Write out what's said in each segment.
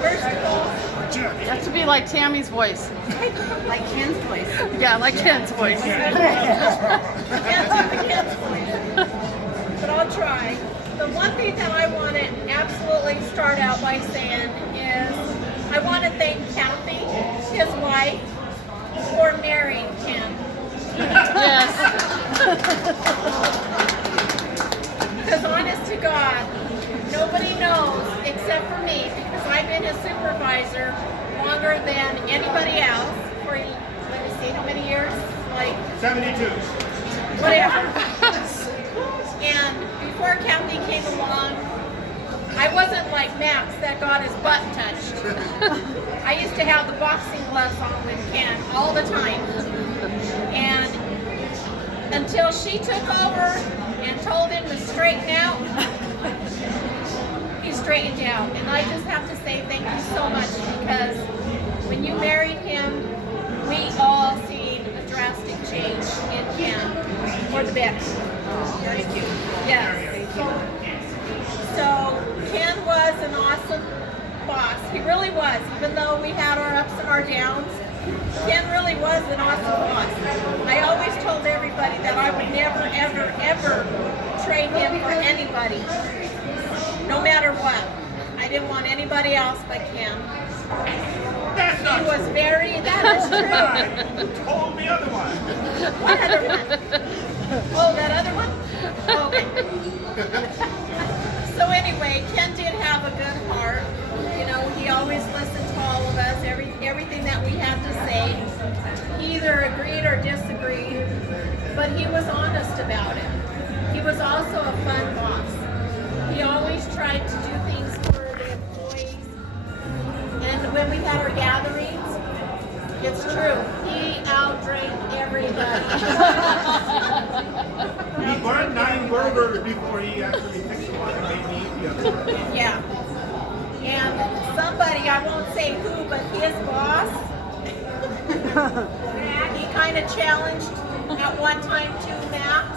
First of all, That should be like Tammy's voice. like Ken's voice. Yeah, like Ken's voice. I can't do the Ken's voice, but I'll try. The one thing that I want to absolutely start out by saying is I want to thank Kathy, his wife, for marrying Ken. Yes. Because honest to God, nobody knows except for me, because I've been his supervisor longer than anybody else for, let me see, how many years? Like 72. whatever. And before Kathy came along, I wasn't like Max that got his butt touched. I used to have the boxing gloves on with Ken all the time. And until she took over and told him to straighten out, he straightened out. And I just have to say thank you so much, because when you married him, we all seen a drastic change in Ken for the better. Thank you. Yes. So Ken was an awesome boss. He really was. Even though we had our ups and our downs, Ken really was an awesome boss. I always told everybody that I would never, ever, ever trade him for anybody, no matter what. I didn't want anybody else but Ken. That's not He was true. that is true. You told me otherwise. What other one? Oh, that other one? Okay. So anyway, Ken did have a good heart. You know, he always listened to all of us, everything that we had to say. He either agreed or disagreed, but he was honest about it. He was also a fun boss. He always tried to do things for the employees. And when we had our gatherings, it's true, he outdrank everybody. He burned 9 burgers before he actually fixed the one and made me eat the other one. Yeah. And somebody, I won't say who, but his boss, he kind of challenged at one time to Max.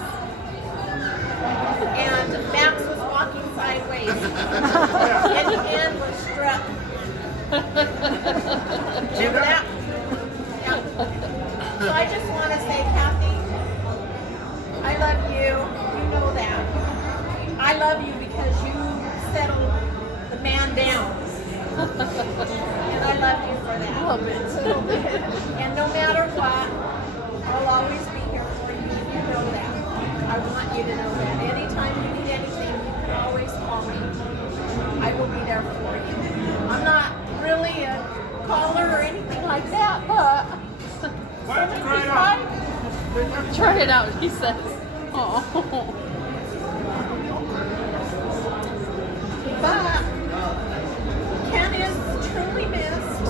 And Max was walking sideways. And Ken was struck. Remember that? Yeah. So I just want to say, Kathy, I love you. You know that. I love you because you settled the man down. And I love you for that. A little bit. And no matter what, I'll always be here for you. You know that. I want you to know that. Anytime you need anything, you can always call me. I will be there for you. I'm not really a caller or anything like that, but Why don't you cry it out? Try it out, he says. Oh. But Ken is truly missed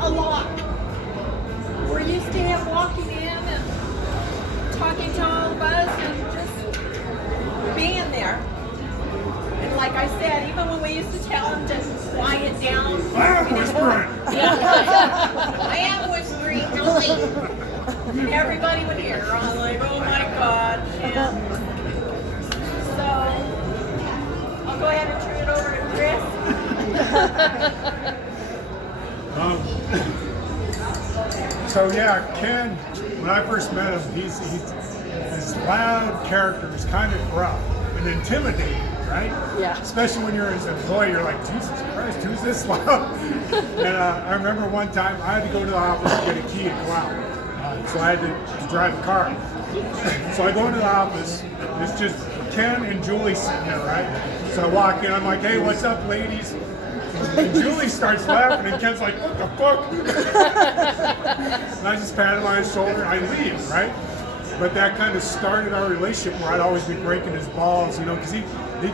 a lot. We're used to him walking in and talking to all of us and just being there. And like I said, even when we used to tell him to quiet down, I'm whispering. I am whispering, really. And everybody would hear. I'm like, oh my God. And so I'll go ahead and turn it over to Chris. So yeah, Ken, when I first met him, he's his loud character is kind of rough and intimidating, right? Yeah. Especially when you're his employee, you're like, Jesus Christ, who's this loud? And I remember one time I had to go to the office to get a key to go out. So I had to drive a car. So I go into the office, it's just Ken and Julie sitting there, right? So I walk in, I'm like, hey, what's up, ladies? And Julie starts laughing, and Ken's like, what the fuck? And I just pat him on his shoulder, and I leave, right? But that kind of started our relationship where I'd always be breaking his balls, you know, because he'd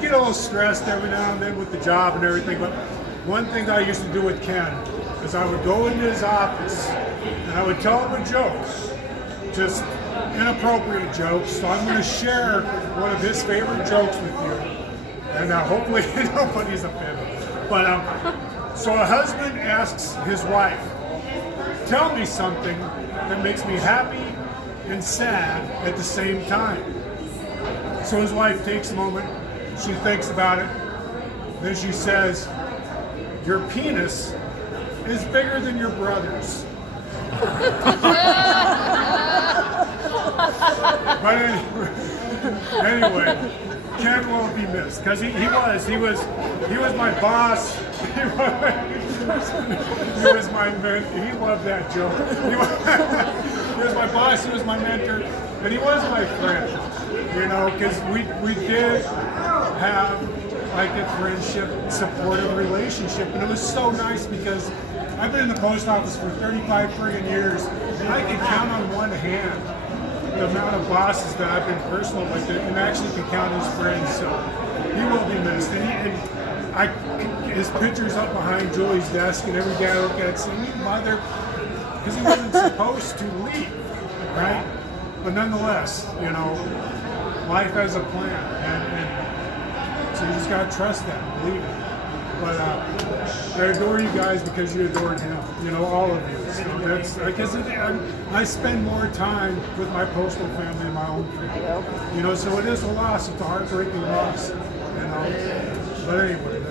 get a little stressed every now and then with the job and everything. But one thing that I used to do with Ken is I would go into his office, and I would tell him a joke, just inappropriate jokes. So I'm going to share one of his favorite jokes with you, and hopefully nobody's offended. But so a husband asks his wife, tell me something that makes me happy and sad at the same time. So his wife takes a moment, she thinks about it, then she says, your penis is bigger than your brother's. But anyway, Ken won't be missed because he was my boss. He was my mentor. He loved that joke. He was my boss. He was my mentor, and he was my friend. You know, because we did have like a friendship, supportive relationship, and it was so nice because I've been in the post office for 35 friggin' years, and I can count on one hand the amount of bosses that I've been personal with, and actually can count his friends. So he will be missed. His picture's up behind Julie's desk, and every guy I look at saying, "You mother," because he wasn't supposed to leave, right? But nonetheless, you know, life has a plan, and so you just gotta trust that, believe it. But I adore you guys because you adored him. You know, all of you. So that's, I guess I spend more time with my postal family than my own family. You know, so it is a loss. It's a heartbreaking loss. You know, but anyway.